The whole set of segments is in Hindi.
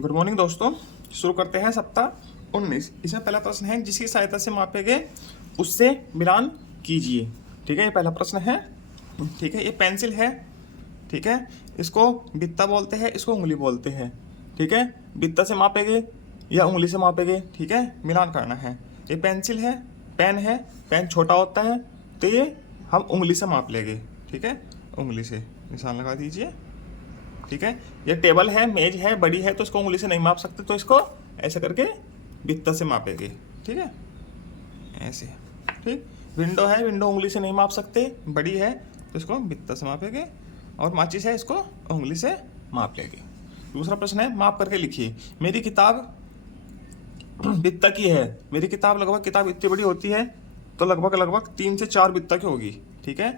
गुड मॉर्निंग दोस्तों। शुरू करते हैं सप्ताह 19। इसमें पहला प्रश्न है, जिसकी सहायता से मापे गए उससे मिलान कीजिए। ठीक है, ये पहला प्रश्न है। ठीक है, ये पेंसिल है। ठीक है, इसको बित्ता बोलते हैं, इसको उंगली बोलते हैं। ठीक है, बित्ता से मापेंगे या उंगली से मापेंगे। ठीक है, मिलान करना है। ये पेंसिल है, पेन है, पेन छोटा होता है तो ये हम उंगली से माप लेंगे। ठीक है, उंगली से निशान लगा दीजिए। ठीक है, ये टेबल है, मेज है, बड़ी है तो इसको उंगली से नहीं माप सकते, तो इसको ऐसे करके बित्ता से मापेंगे। ठीक है, ऐसे। ठीक, विंडो है, विंडो उंगली से नहीं माप सकते, बड़ी है तो इसको बित्ता से मापेंगे। और माचिस है, इसको उंगली से माप लेंगे। दूसरा प्रश्न है, माप करके लिखिए। मेरी किताब बित्ता की है। मेरी किताब लगभग, किताब इतनी बड़ी होती है तो लगभग 3 से 4 बित्ता की होगी। ठीक है,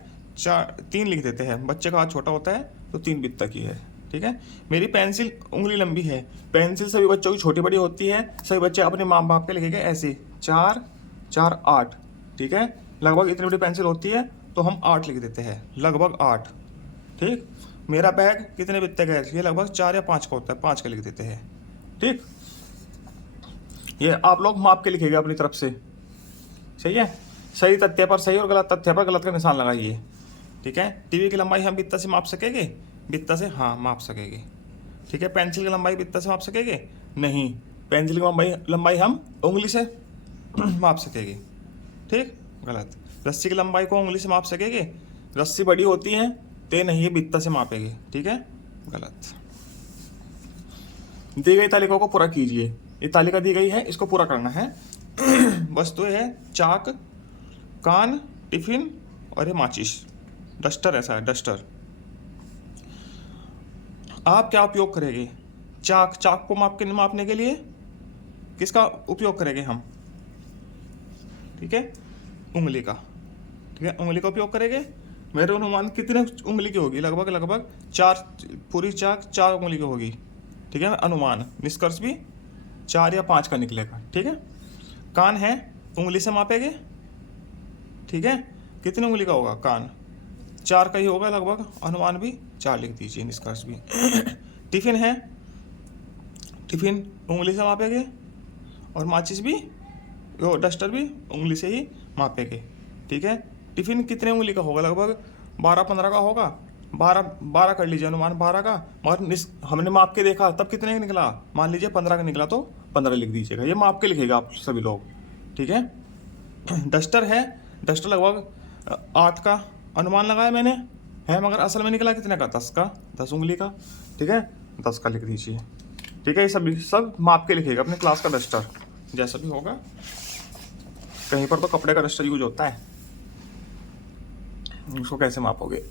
3 लिख देते हैं, बच्चे का हाथ छोटा होता है तो 3 बित्ता की है। ठीक है, मेरी पेंसिल उंगली लंबी है। पेंसिल सभी बच्चों की छोटी बड़ी होती है, सभी बच्चे अपने माँ बाप के लिखेंगे ऐसे 4 4 8। ठीक है, लगभग इतनी बड़ी पेंसिल होती है तो हम 8 लिख देते हैं, लगभग 8। ठीक, मेरा बैग कितने बित्ते का है, ये लगभग 4 या 5 का होता है, 5 का लिख देते हैं। ठीक, ये आप लोग माप के लिखेंगे अपनी तरफ से। सही है, सही तथ्य पर सही और गलत तथ्य पर गलत का निशान लगाइए। ठीक है, टीवी की लंबाई हम बित्ता से माप सकेंगे, बित्ता से हाँ माप सकेंगे। ठीक है, पेंसिल की लंबाई बित्ता से माप सकेंगे नहीं, पेंसिल की लंबाई हम उंगली से माप सकेंगे। ठीक, गलत। रस्सी की लंबाई को उंगली से माप सकेंगे, रस्सी बड़ी होती है तो नहीं, ये बित्ता से मापेंगे। ठीक है, गलत। दी गई तालिका को पूरा कीजिए। ये तालिका दी गई है, इसको पूरा करना है। वस्तुएं है, चाक, कान, टिफिन और ये माचिस, डस्टर। ऐसा है, डस्टर। आप क्या उपयोग करेंगे? चाक, चाक को मापने के लिए किसका उपयोग करेंगे हम? ठीक है, उंगली का। ठीक है, उंगली का उपयोग करेंगे। मेरे अनुमान कितने उंगली की होगी? लगभग 4, पूरी चाक 4 उंगली की होगी। ठीक है, अनुमान, निष्कर्ष भी 4 या 5 का निकलेगा। ठीक है, कान है, उंगली से मापेंगे। ठीक है, कितनी उंगली का होगा कान? 4 का ही होगा लगभग, अनुमान भी 4 लिख दीजिए, निष्कर्ष भी। टिफिन है, टिफिन उंगली से मापेंगे। और माचिस भी, वो डस्टर भी उंगली से ही मापेंगे। ठीक है, टिफिन कितने उंगली का होगा? लगभग 12-15 का होगा। 12 कर लीजिए, अनुमान 12 का। मगर हमने माप के देखा तब कितने का निकला, मान लीजिए 15 का निकला तो 15 लिख दीजिएगा। ये माप के लिखेगा आप सभी लोग। ठीक है, डस्टर है, डस्टर लगभग 8 का अनुमान लगाया मैंने है, मगर असल में निकला कितने का? 10 का, 10 उंगली का। ठीक है, 10 का लिख दीजिए। ठीक है, ये सब माप के लिखेगा अपने क्लास का डस्टर, जैसा भी होगा। कहीं पर तो कपड़े का डस्टर यूज होता है, उसको कैसे मापोगे?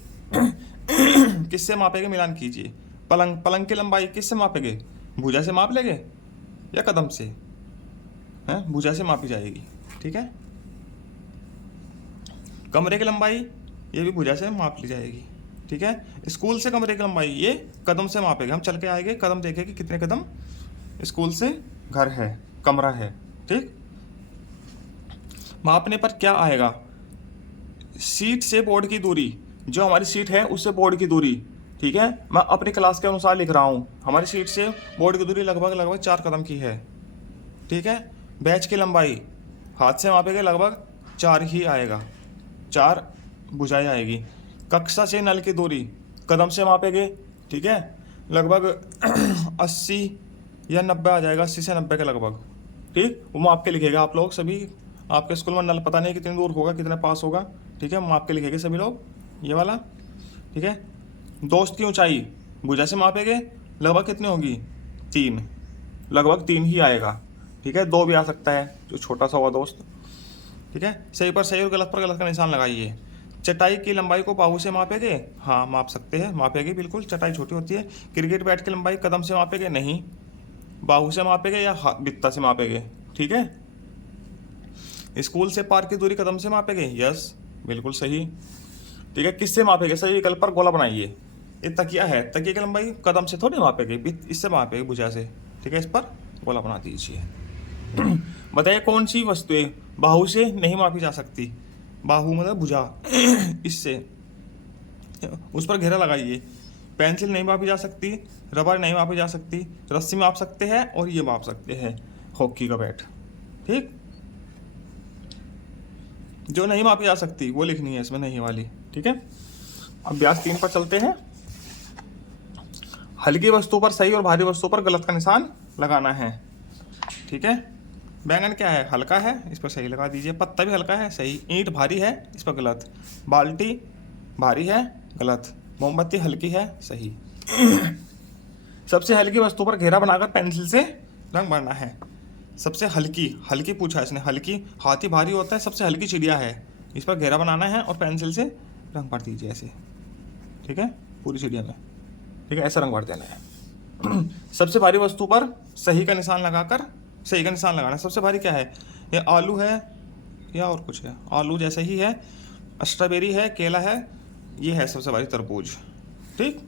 किससे मापेंगे? मिलान कीजिए। पलंग की लंबाई किससे मापेंगे? भुजा से माप लेंगे या कदम से? हैं, भुजा से मापी जाएगी। ठीक है, कमरे की लंबाई ये भी भुजा से माप ली जाएगी। ठीक है, स्कूल से कमरे की लंबाई ये कदम से मापेंगे। हम चल के आएंगे, कदम देखेंगे कितने कदम स्कूल से घर है, कमरा है। ठीक, मापने पर क्या आएगा? सीट से बोर्ड की दूरी, जो हमारी सीट है उससे बोर्ड की दूरी। ठीक है, मैं अपनी क्लास के अनुसार लिख रहा हूँ। हमारी सीट से बोर्ड की दूरी लगभग 4 कदम की है। ठीक है, बैच की लंबाई हाथ से मापेंगे, लगभग 4 ही आएगा, 4 भुजाएं आएगी। कक्षा से नल की दूरी कदम से मापेंगे। ठीक है, लगभग 80 या 90 आ जाएगा, 80 से 90 के लगभग। ठीक, वो माप के लिखेगा आप लोग सभी। आपके स्कूल में नल पता नहीं कितनी दूर होगा, कितने पास होगा। ठीक है, माप के लिखेंगे सभी लोग, ये वाला। ठीक है, दोस्त की ऊंचाई भुजा से मापेंगे, लगभग कितनी होगी? 3, लगभग 3 ही आएगा। ठीक है, 2 भी आ सकता है, जो छोटा सा हुआ दोस्त। ठीक है, सही पर सही और गलत पर गलत का निशान लगाइए। चटाई की लंबाई को बाहू से मापेंगे? हाँ माप सकते हैं, मापेंगे बिल्कुल, चटाई छोटी होती है। क्रिकेट बैट की लंबाई कदम से मापेंगे? नहीं, बाहू से मापेंगे या बित्ता से मापेंगे। ठीक है, स्कूल से पार्क की दूरी कदम से मापेंगे? यस, बिल्कुल सही। ठीक है, किससे मापेंगे? सही विकल्प पर गोला बनाइए। ये तकिया है, तकिया की लंबाई कदम से थोड़ी मापेंगे, इससे मापेंगे, भुजा से। ठीक है, इस पर गोला बना दीजिए। बताइए कौन सी वस्तुएं बाहु से नहीं मापी जा सकती? बाहु मतलब भुजा, इससे उस पर घेरा लगाइए। पेंसिल नहीं मापी जा सकती, रबर नहीं मापी जा सकती, रस्सी माप सकते हैं और ये माप सकते हैं हॉकी का बैट। ठीक, जो नहीं मापी जा सकती वो लिखनी है इसमें, नहीं वाली। ठीक है, अभ्यास 3 पर चलते हैं। हल्की वस्तु पर सही और भारी वस्तु पर गलत का निशान लगाना है। ठीक है, बैंगन क्या है, हल्का है, इस पर सही लगा दीजिए। पत्ता भी हल्का है, सही। ईंट भारी है, इस पर गलत। बाल्टी भारी है, गलत। मोमबत्ती हल्की है, सही। सबसे हल्की वस्तु पर घेरा बनाकर पेंसिल से रंग भरना है। सबसे हल्की, हल्की पूछा इसने, हल्की। हाथी भारी होता है, सबसे हल्की चिड़िया है, इस पर घेरा बनाना है और पेंसिल से रंग भर दीजिए ऐसे। ठीक है, पूरी चिड़िया में। ठीक है, ऐसा रंग भर देना है। सबसे भारी वस्तु पर सही का निशान लगाकर सही का निशान लगाना है। सबसे भारी क्या है, ये आलू है या और कुछ है, आलू जैसे ही है, स्ट्रॉबेरी है, केला है, ये है सबसे भारी तरबूज। ठीक,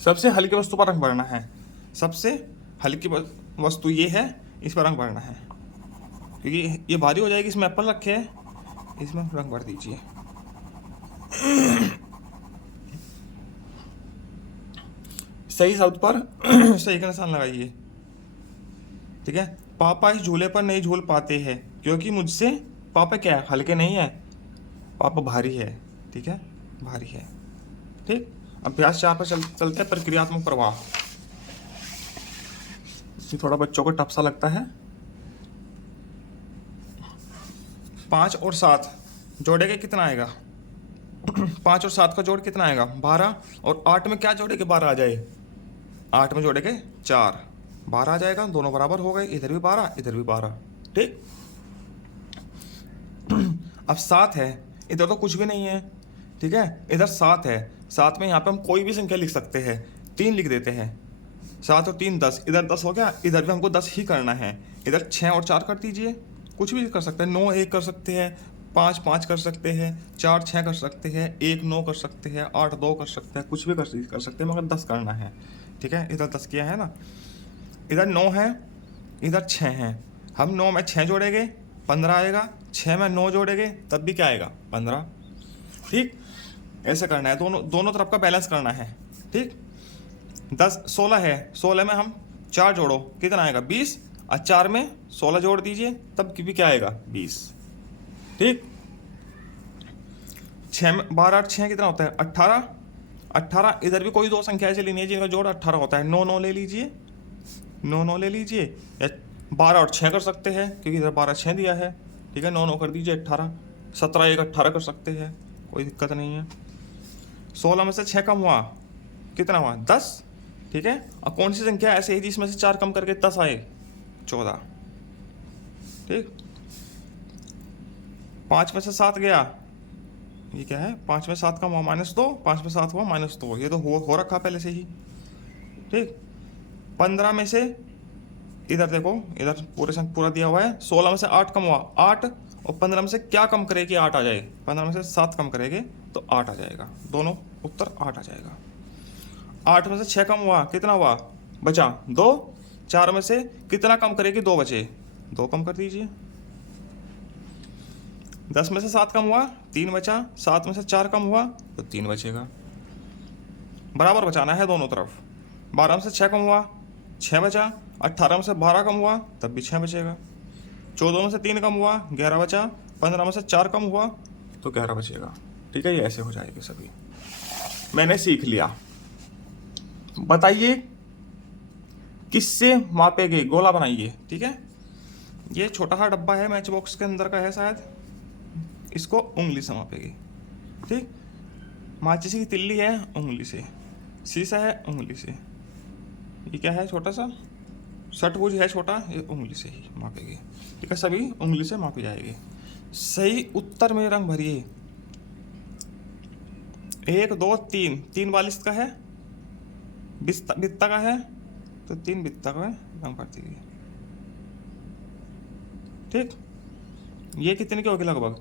सबसे हल्की वस्तु पर रंग भरना है। सबसे हल्की वस्तु ये है, इस पर रंग भरना है, क्योंकि ये भारी हो जाएगी। इसमें एप्पल रखे हैं, इसमें रंग भर दीजिए। सही शब्द पर सही का निशान लगाइए। ठीक है, पापा इस झूले पर नहीं झूल पाते हैं क्योंकि मुझसे, पापा क्या है, हल्के नहीं है, पापा भारी है। ठीक है, भारी है। ठीक, अभ्यास 4 पर चलते हैं। प्रक्रियात्मक प्रवाह, ये थोड़ा बच्चों को टफ सा लगता है। 5 और 7 जोड़ेंगे कितना आएगा? 5 और 7 का जोड़ कितना आएगा? 12। और 8 में क्या जोड़ेंगे 12 आ जाए? 8 में जोड़ेंगे 4, 12 आ जाएगा। दोनों बराबर हो गए, इधर भी 12, इधर भी 12। ठीक, अब 7 है, इधर तो कुछ भी नहीं है। ठीक है, इधर 7 है, 7 में यहाँ पे हम कोई भी संख्या लिख सकते हैं। 3 लिख देते हैं, 7 और 3 10, इधर 10 हो गया, इधर भी हमको 10 ही करना है। इधर 6 और 4 कर दीजिए, कुछ भी कर सकते हैं। 9 1 कर सकते हैं, 5 5 कर सकते हैं, 4 6 कर सकते हैं, 1 9 कर सकते हैं, 8 2 कर सकते हैं, कुछ भी कर सकते हैं, मगर 10 करना है। ठीक है, इधर 10 किया है ना, इधर 9 है, इधर 6 है। हम 9 में 6 जोड़ेंगे, 15 आएगा। 6 में 9 जोड़ेंगे, तब भी क्या आएगा? 15। ठीक, ऐसे करना है, दोनों तरफ का बैलेंस करना है। ठीक, 10 16 है, 16 में हम 4 जोड़ो, कितना आएगा? 20। और 4 में 16 जोड़ दीजिए, तब भी क्या आएगा? 20। ठीक, 6 में 12 और 6 कितना होता है? 18। 18, इधर भी कोई 2 संख्या ऐसे लेनी है जिनका जोड़ 18 होता है। 9 9 ले लीजिए, 9 9 ले लीजिए, या 12 और 6 कर सकते हैं, क्योंकि इधर 12 6 दिया है। ठीक है, 9 9 कर दीजिए, 18। 17 1 18 कर सकते हैं, कोई दिक्कत नहीं है। 16 में से 6 कम हुआ, कितना हुआ? 10। ठीक है, अब कौन सी संख्या ऐसे ही जिसमें से 4 कम करके 10 आए? 14। ठीक, 5 में से 7 गया, ये क्या है? 5 में 7 कम हुआ -2, 5 में 7 हुआ -2, ये तो हो रखा पहले से ही। ठीक, 15 में से, इधर देखो, इधर पूरा दिया हुआ है। 16 में से 8 कम हुआ, 8। और 15 में से क्या कम करे कि 8 आ जाए? 15 में से 7 कम करेंगे तो 8 आ जाएगा, दोनों उत्तर 8 आ जाएगा। 8 में से 6 कम हुआ, कितना हुआ? बचा 2। 4 में से कितना कम करेगी? 2 बचे, 2 कम कर दीजिए। 10 में से 7 कम हुआ, 3 बचा। 7 में से 4 कम हुआ तो 3 बचेगा, बराबर बचाना है दोनों तरफ। 12 में से 6 कम हुआ, 6 बचा। 18 में से 12 कम हुआ, तब भी 6 बचेगा। 14 में से 3 कम हुआ, 11 बचा। 15 में से 4 कम हुआ तो 11 बचेगा। ठीक है, ये ऐसे हो जाएगी सभी। मैंने सीख लिया। बताइए किससे मापेंगे? गोला बनाइए। ठीक है, ये छोटा सा डब्बा है, मैच बॉक्स के अंदर का है शायद, इसको उंगली से मापेंगे। ठीक, माचिस की तिल्ली है, उंगली से। शीशा है, उंगली से। ये क्या है? छोटा सा षटभुज है छोटा, ये उंगली से ही मापेंगे। ठीक है, सभी उंगली से मापी जाएगी। सही उत्तर में रंग भरिए। 1 2 3, 3 42 का है, बित्ता का है, तो 3 बित्ता का रंग भर दीजिए। ठीक, ये कितने की होगी लगभग?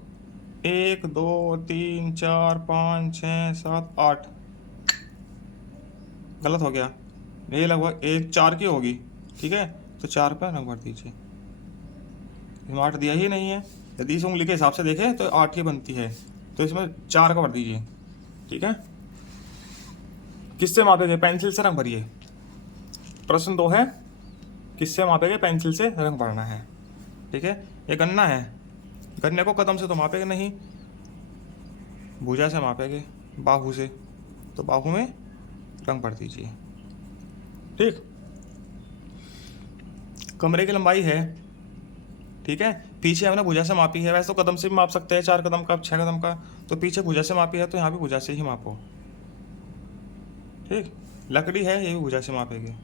1 2 3 4 5 6 7 8, गलत हो गया। ये लगभग 1 4 की होगी। ठीक है, तो 4 पे रंग भर दीजिए। 8 दिया ही नहीं है, यदि इस उंगली के हिसाब से देखें तो 8 की बनती है, तो इसमें 4 का भर दीजिए। ठीक है, किससे मापेंगे? पेंसिल से रंग भरिए। प्रश्न 2 है, किससे मापेंगे? पेंसिल से रंग भरना है। ठीक है, ये गन्ना है, गन्ने को कदम से तो मापेंगे नहीं, भुजा से मापेंगे, बाहू से, तो बाहू में रंग भर दीजिए। ठीक, कमरे की लंबाई है, ठीक है, पीछे हमने भुजा से मापी है, वैसे तो कदम से भी माप सकते हैं, 4 कदम का, 6 कदम का, तो पीछे भुजा से मापी है तो यहाँ भी भुजा से ही मापो। ठीक, लकड़ी है, ये भी भुजा से मापेंगे।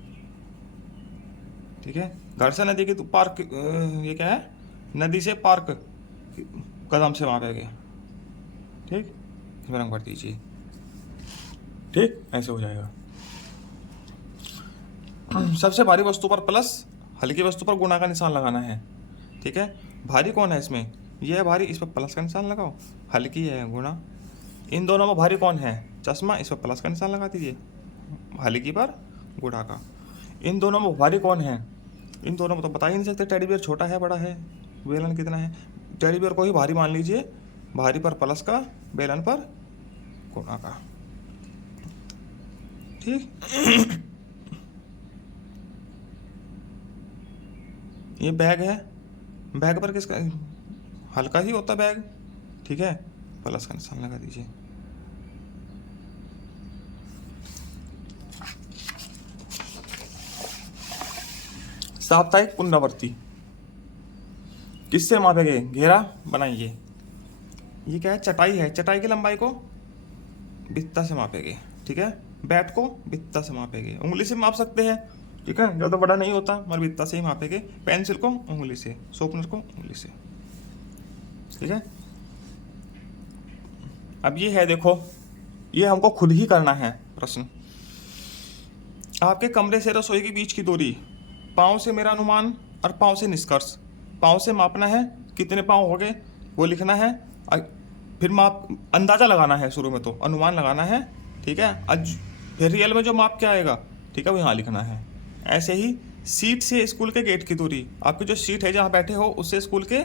ठीक है, घर से नदी की पार्क, ये क्या है? नदी से पार्क कदम से मापेंगे। ठीक, इसमें रंग भर दीजिए। ठीक, ऐसे हो जाएगा। सबसे भारी वस्तु पर प्लस, हल्की वस्तु पर गुणा का निशान लगाना है। ठीक है, भारी कौन है इसमें? यह है भारी, इस पर प्लस का निशान लगाओ, हल्की है गुणा। इन दोनों में भारी कौन है? चश्मा, इस पर प्लस का निशान लगा दीजिए, हल्की पर गुणा का। इन दोनों में भारी कौन है? इन दोनों में तो बता ही नहीं सकते, टेडी बियर छोटा है बड़ा है, बेलन कितना है? टेडी बियर को ही भारी मान लीजिए, भारी पर प्लस का, बेलन पर गुणा का। ठीक, ये बैग है, बैग पर किसका? हल्का ही होता बैग। ठीक है, प्लस का निशान लगा दीजिए। साप्ताहिक पुनरावृत्ति किससे मापेंगे? घेरा बनाइए। ये क्या है? चटाई है, चटाई की लंबाई को बित्ता से मापेंगे। ठीक है, बैट को बित्ता से मापेंगे, उंगली से माप सकते हैं। ठीक है, ज़्यादा बड़ा नहीं होता, मगर बित्ता से ही मापेंगे। पेंसिल को उंगली से, शॉर्पनर को उंगली से। ठीक है, अब ये है, देखो, ये हमको खुद ही करना है। प्रश्न, आपके कमरे से रसोई के बीच की दूरी, पाँव से मेरा अनुमान और पाँव से निष्कर्ष। पाँव से मापना है, कितने पाँव हो गए वो लिखना है, फिर माप अंदाज़ा लगाना है, शुरू में तो अनुमान लगाना है। ठीक है, आज फिर रियल में जो माप क्या आएगा, ठीक है, वो यहाँ लिखना है। ऐसे ही सीट से स्कूल के गेट की दूरी, आपकी जो सीट है जहाँ बैठे हो उससे स्कूल के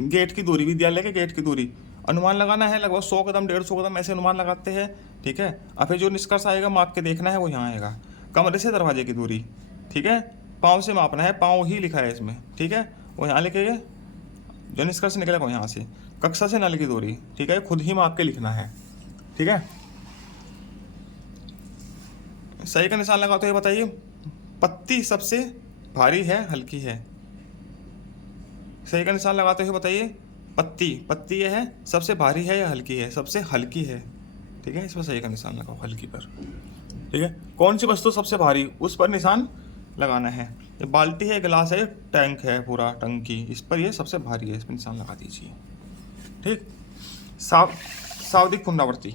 गेट की दूरी, विद्यालय के गेट की दूरी अनुमान लगाना है। लगभग 100 कदम 150 कदम ऐसे अनुमान लगाते हैं। ठीक है, अब फिर जो निष्कर्ष आएगा माप के देखना है, वो यहाँ आएगा। कमरे से दरवाजे की दूरी, ठीक है, पाँव से मापना है, पाँव ही लिखा है इसमें। ठीक है, वो यहाँ लिखेंगे, जो निष्कर्ष निकलेगा वो यहाँ से। कक्षा से नल की दूरी, ठीक है, खुद ही माप के लिखना है। ठीक है, सही का निशान लगाओ तो ये बताइए, पत्ती सबसे भारी है हल्की है? सही का निशान लगाते हुए बताइए, पत्ती, पत्ती ये है, सबसे भारी है या हल्की है? सबसे हल्की है। ठीक है, इसमें सही का निशान लगाओ, हल्की पर। ठीक है, कौन सी वस्तु सबसे भारी, उस पर निशान लगाना है। ये बाल्टी है, गिलास है, टैंक है, पूरा टंकी, इस पर ये सबसे भारी है, इस पर निशान लगा दीजिए। ठीक, शाब्दिक पुनरावृत्ति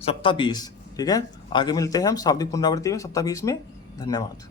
सप्ताह 20। ठीक है, आगे मिलते हैं हम शाब्दिक पुनरावृत्ति में सप्ताह 20 में। धन्यवाद।